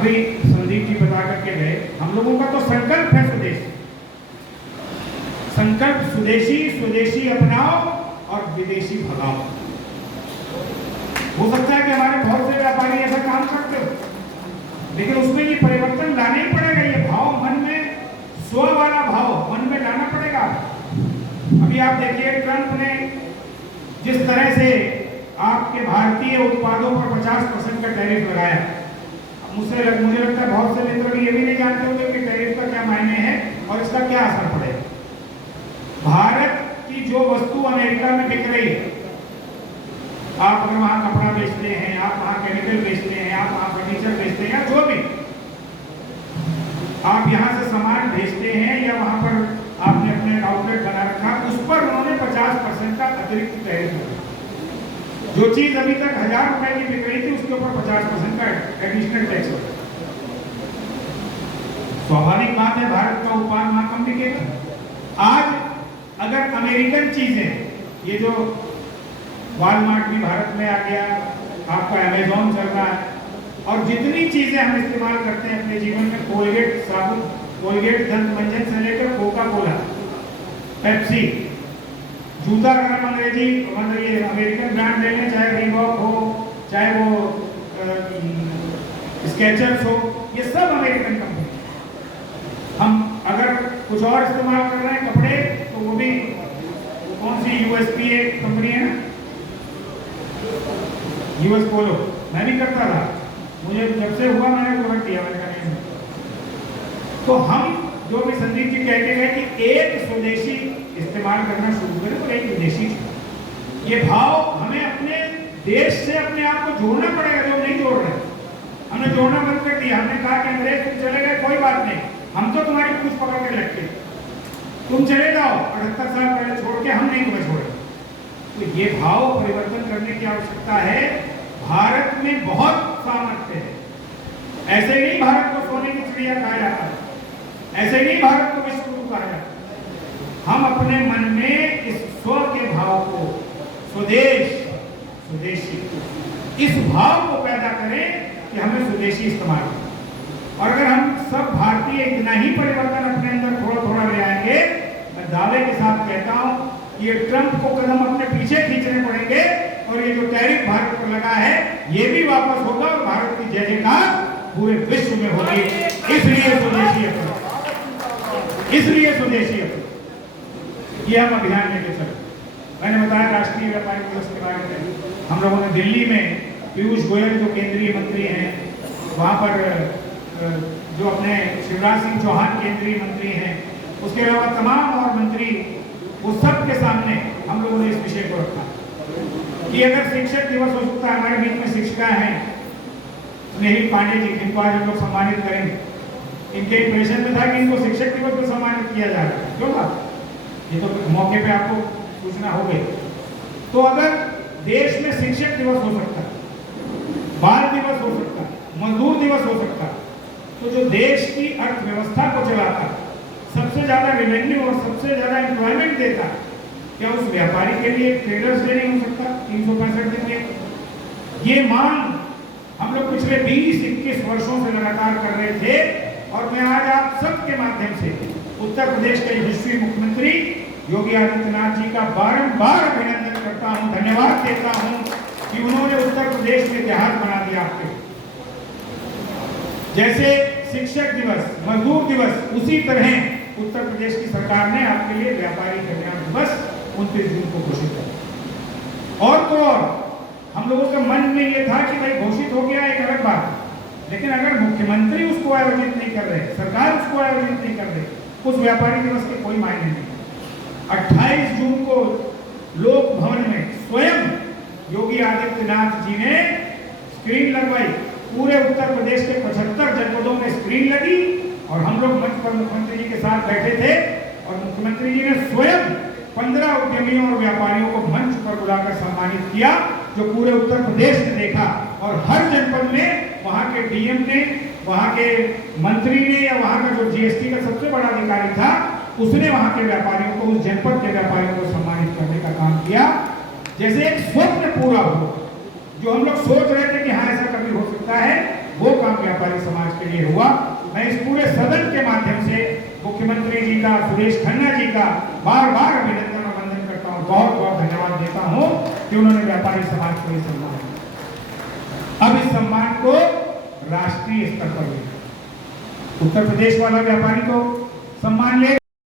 अभी संदीप जी बता करके गए, हम लोगों का तो संकल्प है स्वदेश, संकल्प स्वदेशी, स्वदेशी अपनाओ और विदेशी भगाओ। हो सकता है कि हमारे बहुत से व्यापारी ऐसा काम करते हो, लेकिन उसमें ये परिवर्तन लाना ही पड़ेगा। ये भाव मन में, स्व वाला भाव मन में लाना पड़ेगा। अभी आप देखिए, ट्रंप ने जिस तरह से आपके भारतीय उत्पादों पर 50% का टैरिफ लगाया, मुझे लगता है बहुत से मित्र भी ये भी नहीं जानते होंगे कि टैरिफ का क्या मायने हैं और इसका क्या असर पड़ेगा। भारत की जो वस्तु अमेरिका में बिक रही है, आप अगर वहां कपड़ा बेचते हैं, आप वहां केमिकल बेचते हैं, आप वहां फर्नीचर बेचते हैं, या जो भी आप यहां से सामान भेजते हैं या वहां पर आपने अपने आउटलेट बना रखा, उस पर उन्होंने 50% का अतिरिक्त टैरिफ लगाया। जो चीज अभी तक 1000 रुपए की बिक रही थी, उसके ऊपर 50% का एडिशनल टैक्स लगा। स्वाभाविक बात है, भारत का उत्पाद वहां कम बिकेगा। आज अगर अमेरिकन चीजें, ये जो वॉलमार्ट भी भारत में आ गया, आपका अमेजॉन चल रहा है, और जितनी चीजें हम इस्तेमाल करते हैं अपने जीवन में, कोलगेट साबुन, कोलगेट दंत मंजन से लेकर कोका कोला, पेप्सी, जूता अगर हम अंग्रेजी मतलब ये अमेरिकन ब्रांड ले लें, चाहे रीबॉक हो, चाहे वो स्केचर्स हो, ये सब अमेरिकन कंपनी। हम अगर कुछ और इस्तेमाल कर रहे हैं कपड़े, तो वो भी कौन सी यूएसपीए कंपनी है ना, यूएस पोलो। मैं भी करता था, मुझे जब से हुआ मैंने वो रख दिया, मैंने कहा नहीं। तो हम जो भी संदीप जी कहते हैं कि एक स्वदेशी इस्तेमाल करना शुरू करें और एक विदेशी। ये भाव हमें अपने देश से अपने आप को जोड़ना पड़ेगा, जो नहीं जोड़ रहे। हमने जोड़ना बंद कर दिया, हमने कहा कि अंग्रेज तुम चले गए कोई बात नहीं, हम तो तुम्हारी कुछ पकड़ के लगते, तुम चले जाओ, 78 साल पहले छोड़ के, हम नहीं तुम्हें छोड़े। तो ये भाव परिवर्तन करने की आवश्यकता है। भारत में बहुत सामर्थ्य है, ऐसे नहीं भारत को सोने की चिड़िया कहा जाता है, ऐसे नहीं भारत को विश्व गुरु कहा जाता। हम अपने मन में इस स्व के भाव को, स्वदेश, स्वदेशी, इस भाव को पैदा करें कि हमें स्वदेशी इस्तेमाल करें। और अगर हम सब भारतीय इतना ही परिवर्तन अपने अंदर थोड़ा थोड़ा ले आएंगे, मैं दावे के साथ कहता हूं कि ये ट्रंप को कदम अपने पीछे खींचने पड़ेंगे और ये जो टैरिफ भारत पर लगा है, ये भी वापस होगा और भारत की जय जयकार पूरे विश्व में होगी। इसलिए स्वदेशी अपनाओ, इसलिए स्वदेशी अपनाओ, ये हम अभियान लेके चले। मैंने बताया राष्ट्रीय व्यापारिक दिवस के बारे में, हम लोगों ने दिल्ली में पीयूष गोयल जो केंद्रीय मंत्री हैं, वहाँ पर जो अपने शिवराज सिंह चौहान केंद्रीय मंत्री हैं, उसके अलावा तमाम और मंत्री, वो सब के सामने हम लोगों ने इस विषय को रखा कि अगर शिक्षक दिवस हो सकता है, हमारे बीच में शिक्षिका हैं स्नेहिल पांडे जी, जिनको आज हम लोग सम्मानित करेंगे। इनके इंप्रेशन में था कि इनको शिक्षक दिवस पर सम्मानित किया जा रहा है, क्यों बात, ये तो मौके पे आपको सूचना हो गई। तो अगर देश में शिक्षक दिवस हो सकता है, बाल दिवस हो सकता है, मजदूर दिवस हो सकता है, तो जो देश की अर्थव्यवस्था को चलाता है, सबसे ज्यादा रेवेन्यू और सबसे ज्यादा एम्प्लॉयमेंट देता है, क्या उस व्यापारी के लिए ट्रेडर्स डे नहीं हो सकता 365 दिन में? ये मांग हम लोग पिछले 20-21 वर्षों से लगातार कर रहे थे, और मैं आज आप सबके माध्यम से उत्तर प्रदेश के यशस्वी मुख्यमंत्री योगी आदित्यनाथ जी का बारंबार अभिनंदन करता हूं, धन्यवाद देता हूं कि उन्होंने उत्तर प्रदेश में इतिहास बना दिया आपके। जैसे शिक्षक दिवस, मजदूर दिवस, उसी तरह उत्तर प्रदेश की सरकार ने आपके लिए व्यापारी कल्याण दिवस 29 जून को घोषित किया। और तो और हम लोगों के मन में ये था कि भाई घोषित हो गया, एक अलग बात, लेकिन अगर मुख्यमंत्री उसको आयोजित नहीं कर रहे, सरकार उसको आयोजित नहीं कर रही, उस व्यापारी दिवस के कोई मायने नहीं। 28 जून को लोक भवन में स्वयं योगी आदित्यनाथ जी ने स्क्रीन लगवाई, पूरे उत्तर प्रदेश के 75 जनपदों में स्क्रीन लगी, और हम लोग मंच पर मुख्यमंत्री जी के साथ बैठे थे, और मुख्यमंत्री जी ने स्वयं 15 उद्यमियों और व्यापारियों को मंच पर बुलाकर सम्मानित किया, जो पूरे उत्तर प्रदेश ने देखा। और हर जनपद में वहां के डीएम ने, वहां के मंत्री ने, या वहां का जो जीएसटी का सबसे बड़ा अधिकारी था, उसने वहां के व्यापारियों को, उस जनपद के व्यापारियों को सम्मानित करने का काम किया। जैसे एक स्वप्न पूरा हो, जो हम लोग सोच रहे थे कि हाँ ऐसा कभी हो सकता है, वो काम व्यापारी समाज के लिए हुआ। मैं इस पूरे सदन के माध्यम से मुख्यमंत्री जी का, सुरेश खन्ना जी का बार बार अभिनंदन और वंदन करता हूँ, बहुत बहुत धन्यवाद देता हूँ कि उन्होंने व्यापारी समाज को ये सम्मान दिया। अब इस सम्मान को राष्ट्रीय स्तर पर ले, उत्तर प्रदेश वाला व्यापारी को सम्मान ले